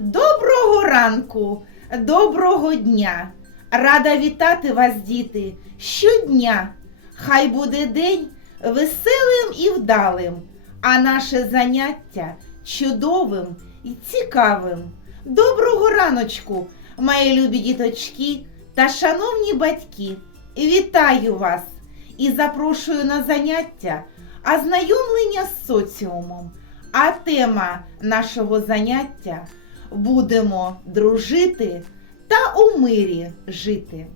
Доброго ранку, доброго дня. Рада вітати вас, діти, щодня. Хай буде день веселим і вдалим, а наше заняття чудовим і цікавим. Доброго раночку, мої любі діточки та шановні батьки. Вітаю вас і запрошую на заняття ознайомлення з соціумом. А тема нашого заняття будемо дружити та у мирі жити.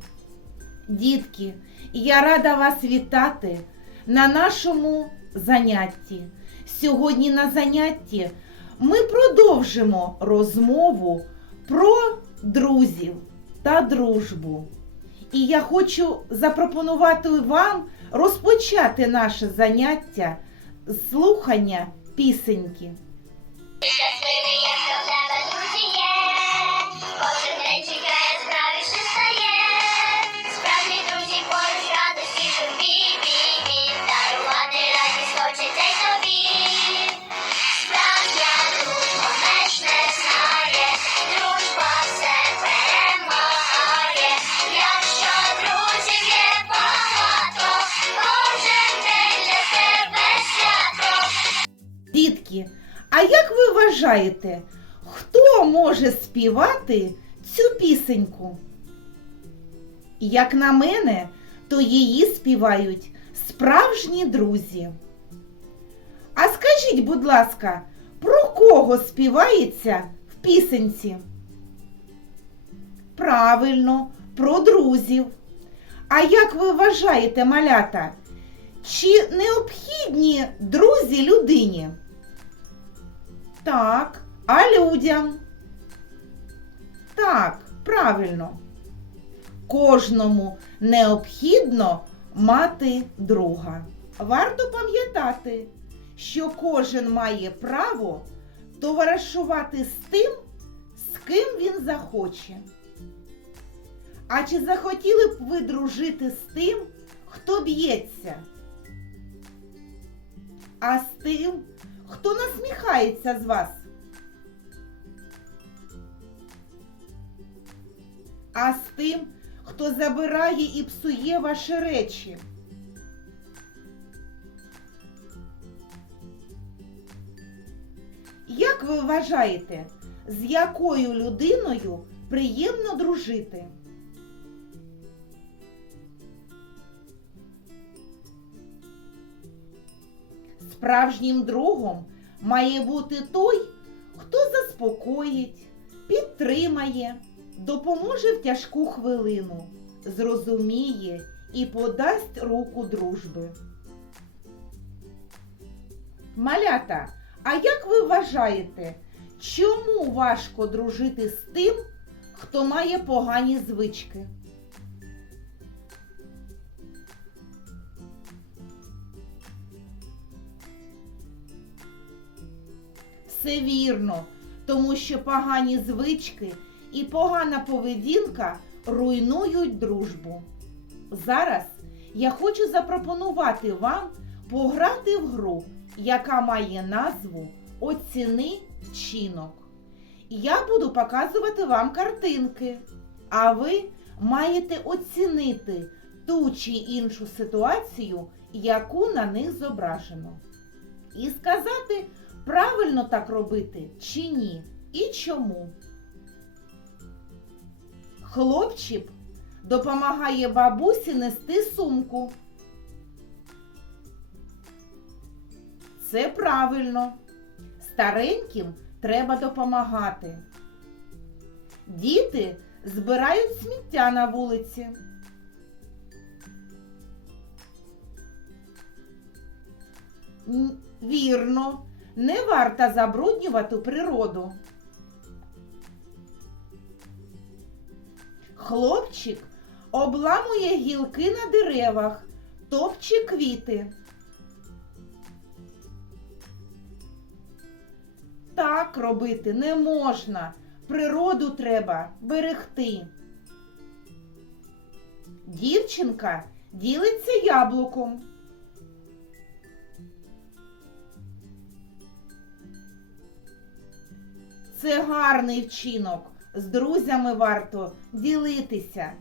Дітки, я рада вас вітати на нашому занятті. Сьогодні на занятті ми продовжимо розмову про друзів та дружбу. І я хочу запропонувати вам розпочати наше заняття з слухання пісеньки. Дітки, а як ви вважаєте, хто може співати цю пісеньку? Як на мене, то її співають справжні друзі. А скажіть, будь ласка, про кого співається в пісенці? Правильно, про друзів. А як ви вважаєте, малята, чи необхідні друзі людині? Так, а людям? Так, правильно. Кожному необхідно мати друга. Варто пам'ятати, що кожен має право товаришувати з тим, з ким він захоче. А чи захотіли б ви дружити з тим, хто б'ється? А з тим, хто насміхається з вас? А з тим, хто забирає і псує ваші речі? Як ви вважаєте, з якою людиною приємно дружити? Справжнім другом має бути той, хто заспокоїть, підтримає, допоможе в тяжку хвилину, зрозуміє і подасть руку дружби. Малята, а як ви вважаєте, чому важко дружити з тим, хто має погані звички? Все вірно, тому що погані звички і погана поведінка руйнують дружбу. Зараз я хочу запропонувати вам пограти в гру, яка має назву Оціни вчинок. Я буду показувати вам картинки, а ви маєте оцінити ту чи іншу ситуацію, яку на них зображено. І сказати, правильно так робити чи ні, і чому. Хлопчик допомагає бабусі нести сумку. Це правильно. Стареньким треба допомагати. Діти збирають сміття на вулиці. Вірно, не варто забруднювати природу. Хлопчик обламує гілки на деревах, топче квіти. Так робити не можна. Природу треба берегти. Дівчинка ділиться яблуком. Це гарний вчинок. З друзями варто ділитися.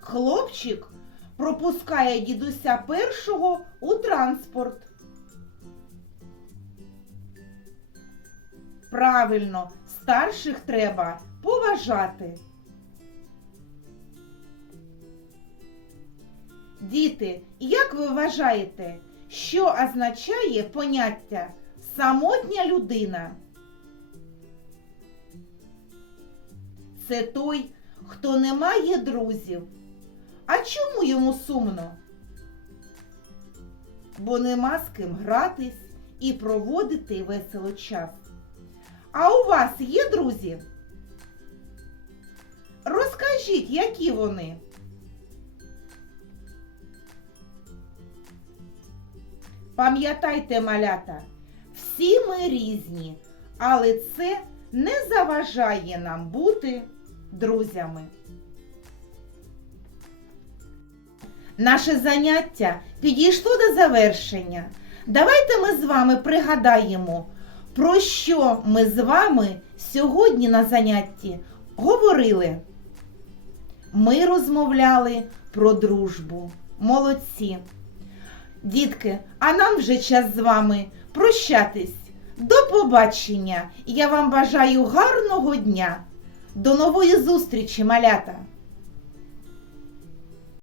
Хлопчик пропускає дідуся першого у транспорт. Правильно, старших треба поважати. Діти, як ви вважаєте, що означає поняття самотня людина? Це той, хто не має друзів. А чому йому сумно? Бо нема з ким гратись і проводити весело час. А у вас є друзі? Розкажіть, які вони? Пам'ятайте, малята, всі ми різні, але це не заважає нам бути друзями. Наше заняття підійшло до завершення. Давайте ми з вами пригадаємо, про що ми з вами сьогодні на занятті говорили. Ми розмовляли про дружбу. Молодці. Дітки, а нам вже час з вами прощатись. До побачення! Я вам бажаю гарного дня. До нової зустрічі, малята!